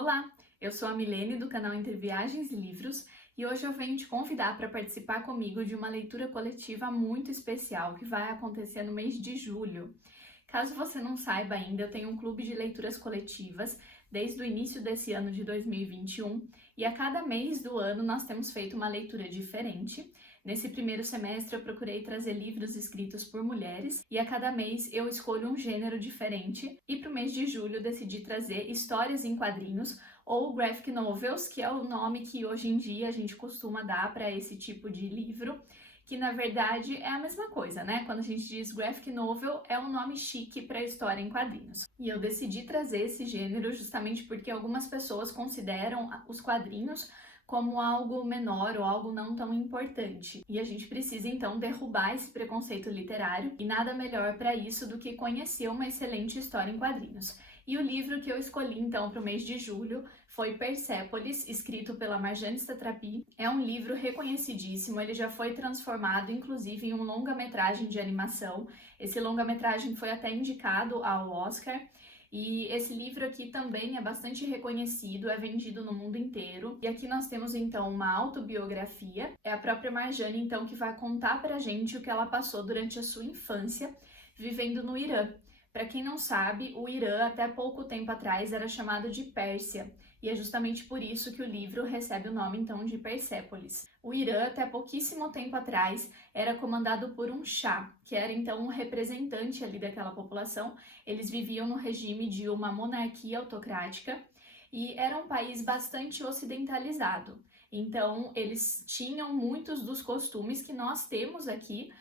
Olá, eu sou a Milene do canal Entre Viagens e Livros e hoje eu venho te convidar para participar comigo de uma leitura coletiva muito especial que vai acontecer no mês de julho. Caso você não saiba ainda, eu tenho um clube de leituras coletivas desde o início desse ano de 2021 e a cada mês do ano nós temos feito uma leitura diferente. Nesse primeiro semestre eu procurei trazer livros escritos por mulheres e a cada mês eu escolho um gênero diferente e para o mês de julho decidi trazer histórias em quadrinhos ou graphic novels, que é o nome que hoje em dia a gente costuma dar para esse tipo de livro, que na verdade é a mesma coisa, né? Quando a gente diz graphic novel, é um nome chique para história em quadrinhos. E eu decidi trazer esse gênero justamente porque algumas pessoas consideram os quadrinhos como algo menor ou algo não tão importante. E a gente precisa então derrubar esse preconceito literário, e nada melhor para isso do que conhecer uma excelente história em quadrinhos. E o livro que eu escolhi então para o mês de julho foi Persépolis, escrito pela Marjane Satrapi. É um livro reconhecidíssimo, ele já foi transformado inclusive em um longa-metragem de animação. Esse longa-metragem foi até indicado ao Oscar. E esse livro aqui também é bastante reconhecido, é vendido no mundo inteiro. E aqui nós temos então uma autobiografia. É a própria Marjane então que vai contar pra gente o que ela passou durante a sua infância vivendo no Irã. Para quem não sabe, o Irã até pouco tempo atrás era chamado de Pérsia, e é justamente por isso que o livro recebe o nome então de Persépolis. O Irã até pouquíssimo tempo atrás era comandado por um chá, que era então um representante ali daquela população. Eles viviam no regime de uma monarquia autocrática e era um país bastante ocidentalizado. Então, eles tinham muitos dos costumes que nós temos aqui.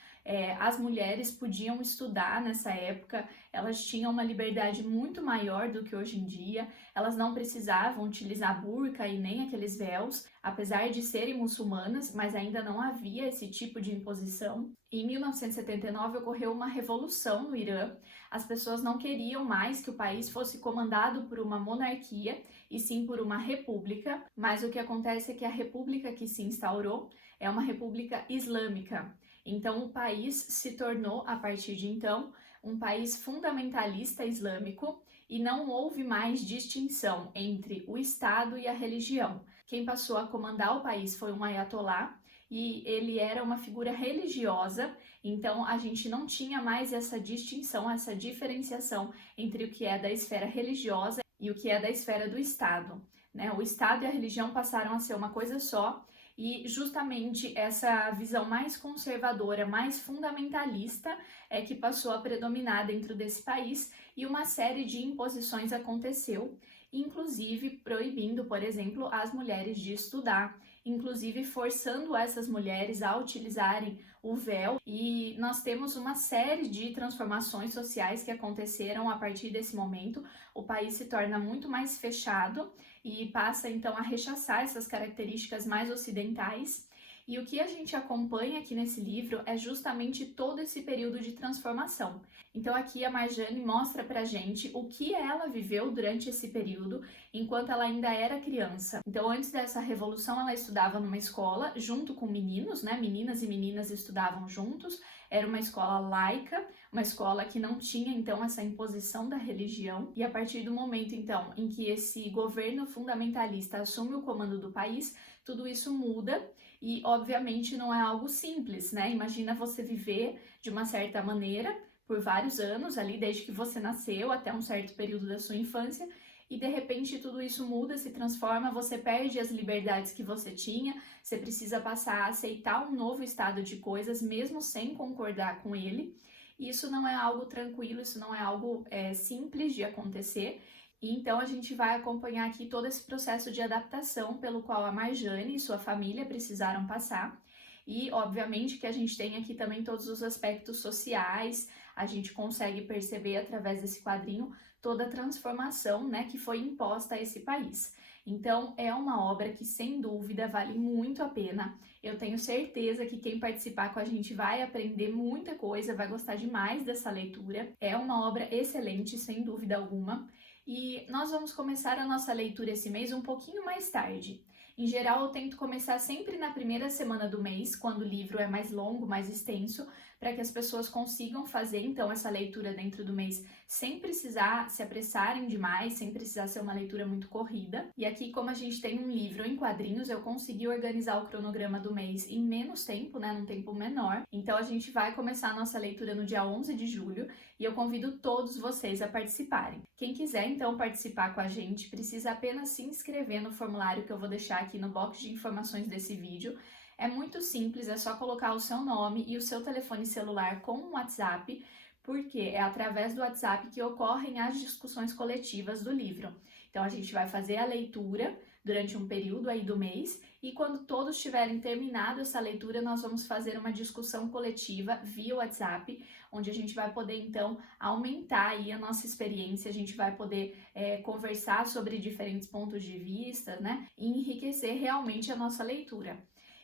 As mulheres podiam estudar nessa época, elas tinham uma liberdade muito maior do que hoje em dia, elas não precisavam utilizar burca e nem aqueles véus, apesar de serem muçulmanas, mas ainda não havia esse tipo de imposição. Em 1979 ocorreu uma revolução no Irã, as pessoas não queriam mais que o país fosse comandado por uma monarquia, e sim por uma república, mas o que acontece é que a república que se instaurou é uma república islâmica. Então, o país se tornou, a partir de então, um país fundamentalista islâmico e não houve mais distinção entre o Estado e a religião. Quem passou a comandar o país foi um ayatolá e ele era uma figura religiosa, então a gente não tinha mais essa distinção, essa diferenciação entre o que é da esfera religiosa e o que é da esfera do Estado, né? O Estado e a religião passaram a ser uma coisa só. E justamente essa visão mais conservadora, mais fundamentalista, é que passou a predominar dentro desse país e uma série de imposições aconteceu, inclusive proibindo, por exemplo, as mulheres de estudar, inclusive forçando essas mulheres a utilizarem o véu. E nós temos uma série de transformações sociais que aconteceram a partir desse momento. O país se torna muito mais fechado e passa então a rechaçar essas características mais ocidentais. E o que a gente acompanha aqui nesse livro é justamente todo esse período de transformação. Então aqui a Marjane mostra pra gente o que ela viveu durante esse período, enquanto ela ainda era criança. Então antes dessa revolução ela estudava numa escola junto com meninos, né? Meninas e meninas estudavam juntos. Era uma escola laica, uma escola que não tinha então essa imposição da religião. E a partir do momento então em que esse governo fundamentalista assume o comando do país, tudo isso muda. E obviamente não é algo simples, né? Imagina você viver de uma certa maneira por vários anos ali, desde que você nasceu até um certo período da sua infância, e de repente tudo isso muda, se transforma, você perde as liberdades que você tinha, você precisa passar a aceitar um novo estado de coisas, mesmo sem concordar com ele. E isso não é algo tranquilo, isso não é algo simples de acontecer. E então a gente vai acompanhar aqui todo esse processo de adaptação pelo qual a Marjane e sua família precisaram passar. E obviamente que a gente tem aqui também todos os aspectos sociais, a gente consegue perceber através desse quadrinho toda a transformação, né, que foi imposta a esse país. Então é uma obra que sem dúvida vale muito a pena. Eu tenho certeza que quem participar com a gente vai aprender muita coisa, vai gostar demais dessa leitura. É uma obra excelente, sem dúvida alguma. E nós vamos começar a nossa leitura esse mês um pouquinho mais tarde. Em geral, eu tento começar sempre na primeira semana do mês, quando o livro é mais longo, mais extenso, para que as pessoas consigam fazer então essa leitura dentro do mês sem precisar se apressarem demais, sem precisar ser uma leitura muito corrida. E aqui, como a gente tem um livro em quadrinhos, eu consegui organizar o cronograma do mês em menos tempo, né, num tempo menor. Então a gente vai começar a nossa leitura no dia 11 de julho e eu convido todos vocês a participarem. Quem quiser então participar com a gente, precisa apenas se inscrever no formulário que eu vou deixar aqui no box de informações desse vídeo. É muito simples, é só colocar o seu nome e o seu telefone celular com um WhatsApp, porque é através do WhatsApp que ocorrem as discussões coletivas do livro. Então a gente vai fazer a leitura durante um período aí do mês e quando todos tiverem terminado essa leitura, nós vamos fazer uma discussão coletiva via WhatsApp, onde a gente vai poder então aumentar aí a nossa experiência, a gente vai poder conversar sobre diferentes pontos de vista, né, e enriquecer realmente a nossa leitura.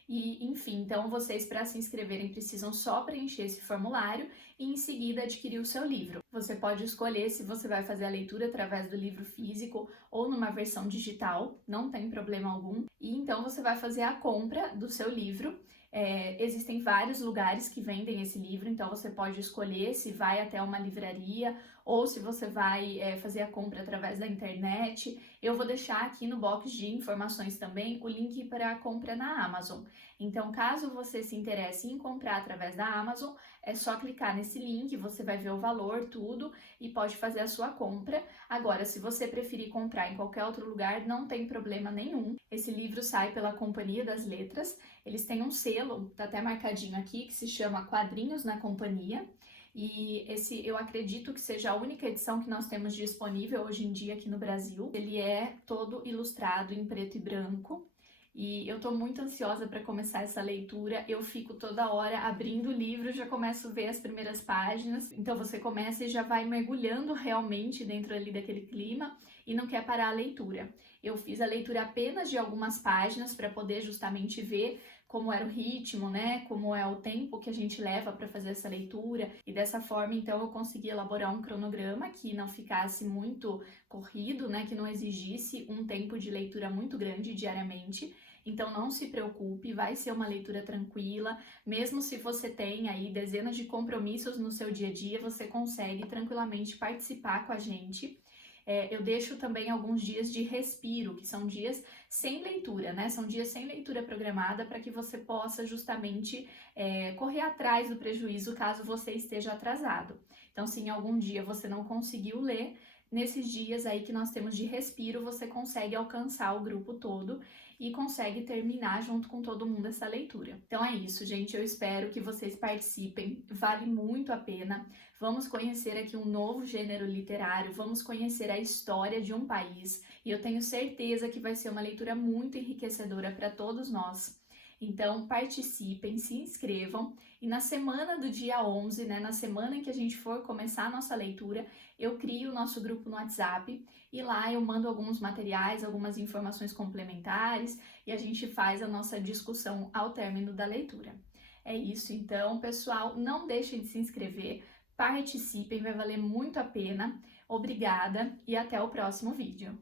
E, enfim, então vocês para se inscreverem precisam só preencher esse formulário e em seguida adquirir o seu livro. Você pode escolher se você vai fazer a leitura através do livro físico ou numa versão digital, não tem problema algum. E então você vai fazer a compra do seu livro. Existem vários lugares que vendem esse livro, então você pode escolher se vai até uma livraria ou se você vai fazer a compra através da internet. Eu vou deixar aqui no box de informações também o link para a compra na Amazon. Então, caso você se interesse em comprar através da Amazon, é só clicar nesse link, você vai ver o valor, tudo, e pode fazer a sua compra. Agora, se você preferir comprar em qualquer outro lugar, não tem problema nenhum. Esse livro sai pela Companhia das Letras, eles têm um selo, tá até marcadinho aqui, que se chama Quadrinhos na Companhia. E esse eu acredito que seja a única edição que nós temos disponível hoje em dia aqui no Brasil. Ele é todo ilustrado em preto e branco. E eu tô muito ansiosa para começar essa leitura. Eu fico toda hora abrindo o livro, já começo a ver as primeiras páginas. Então você começa e já vai mergulhando realmente dentro ali daquele clima e não quer parar a leitura. Eu fiz a leitura apenas de algumas páginas para poder justamente ver como era o ritmo, né? Como é o tempo que a gente leva para fazer essa leitura. E dessa forma, então, eu consegui elaborar um cronograma que não ficasse muito corrido, né? Que não exigisse um tempo de leitura muito grande diariamente. Então não se preocupe, vai ser uma leitura tranquila. Mesmo se você tem aí dezenas de compromissos no seu dia a dia, você consegue tranquilamente participar com a gente. Eu deixo também alguns dias de respiro, que são dias sem leitura, né? São dias sem leitura programada para que você possa justamente correr atrás do prejuízo caso você esteja atrasado. Então, se em algum dia você não conseguiu ler, nesses dias aí que nós temos de respiro, você consegue alcançar o grupo todo e consegue terminar junto com todo mundo essa leitura. Então é isso, gente. Eu espero que vocês participem. Vale muito a pena. Vamos conhecer aqui um novo gênero literário, vamos conhecer a história de um país e eu tenho certeza que vai ser uma leitura muito enriquecedora para todos nós. Então participem, se inscrevam e na semana do dia 11, né, na semana em que a gente for começar a nossa leitura, eu crio o nosso grupo no WhatsApp e lá eu mando alguns materiais, algumas informações complementares e a gente faz a nossa discussão ao término da leitura. É isso então, pessoal, não deixem de se inscrever, participem, vai valer muito a pena. Obrigada e até o próximo vídeo.